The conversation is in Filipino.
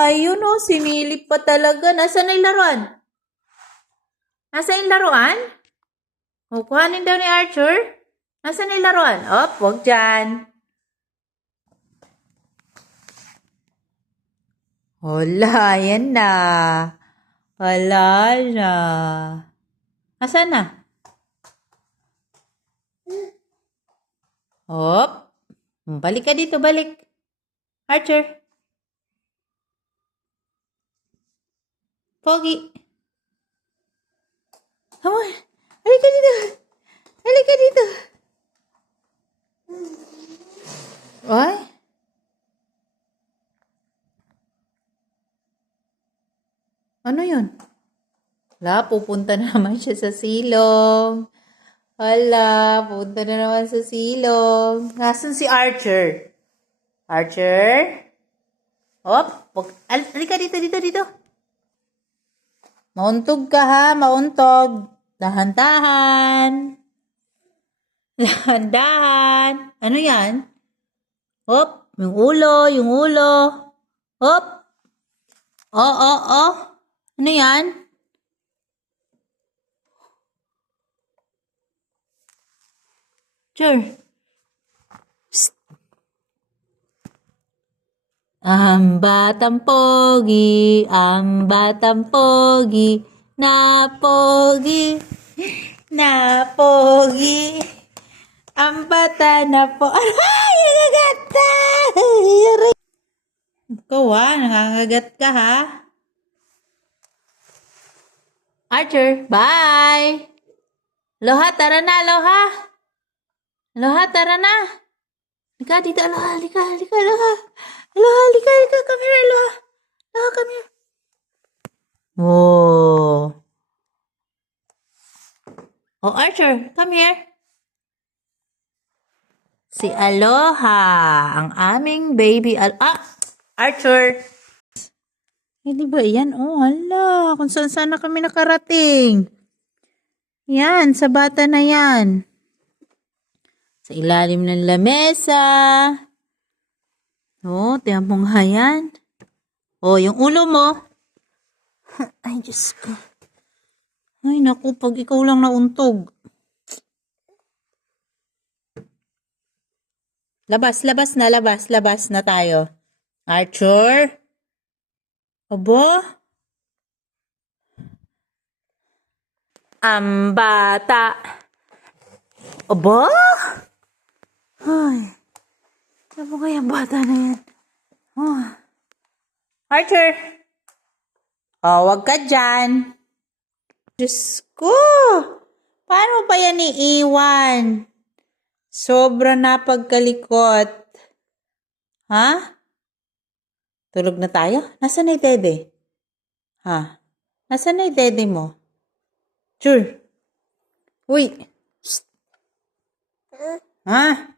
ayun o, sinilip pa talaga. Nasaan na yung laruan? Nasaan yung laruan? O, kuhanin daw ni Archer. Nasaan na yung laruan? Op, wag dyan. Wala, yan na. Wala na. Nasaan na? Op. Balik ka dito, balik. Archer. Pogi. Come on. Halika dito. Halika dito. Ay. Ano yun? Wala, pupunta na naman siya sa silong. Hala, pupunta na naman sa silong. Nasaan si Archer? Archer? Hop, halika dito, dito. Mauntog ka ha, mauntog. Dahan-dahan. Dahan-dahan. Ano yan? Hop, yung ulo. Hop. Oh. Ano yan? Sure. Psst. Ang batang pogi, na pogi, ang bata na po. Ay, nagagata! Ikaw nangangagat ka ha? Archer, bye! Aloha, tara na, aloha! Aloha, tara na! Halika dito, aloha, halika, aloha! Aloha, halika, come here, aloha! Aloha, come here! Whoa! Oh, Archer, come here! Si Aloha, ang aming baby. Archer! Hindi ba yan? Oh, hala. Kung saan na kami nakarating. Yan, sa bata na yan. Sa ilalim ng lamesa. Oh, tiyan mo nga yan. Oh, yung ulo mo. Ay, Diyos ko. Ay, naku, pag ikaw lang nauntog. Labas na tayo. Archer? Aba? Ang bata. Aba? Ay. Ano kaya bata na yan? Oh. Archer? Oh, wag ka dyan. Diyos ko. Paano pa yan iiwan? Sobra na pagkalikot. Ha? Tulog na tayo? Nasaan na yung dede? Ha? Nasaan na yung dede mo? Sure. Uy. Psst. Ha?